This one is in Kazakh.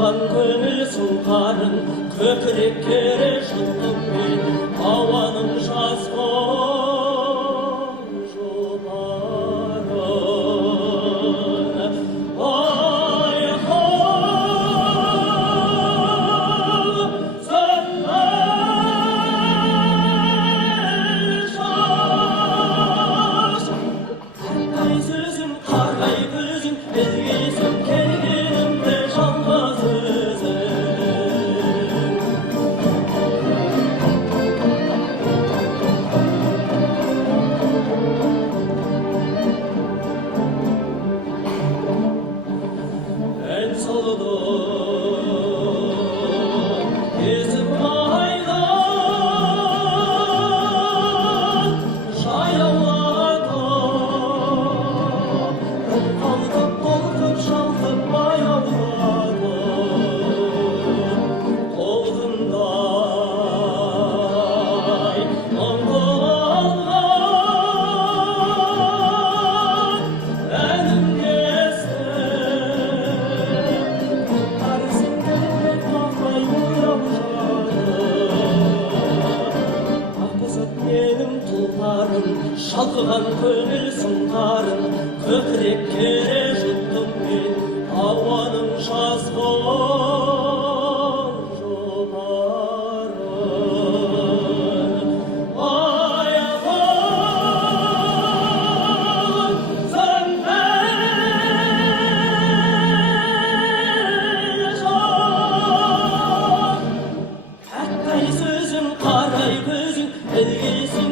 шалқыған көңіл сұңқарын көкірек кере жұттым мен ауаның жазған жұпарын. Айқын сөнмес жас, қандай сөзім қарай көзім білгесім келгенімді жалғыз өзім. Ән салдым есіп айдан жаяулатып, бір қалқып толқып шалқып баяулатып, толқындай ұмтылған әнімді естіп, арысың келмек мақтай ояу жатып. Аққызып менің тұлпарым, шалқыған көңіл сұңқарын көкірек кере жұттым мен ауаның жазған жұпарын. Айқын сөнмес жас, қандай сөзім қарай көзің білгесін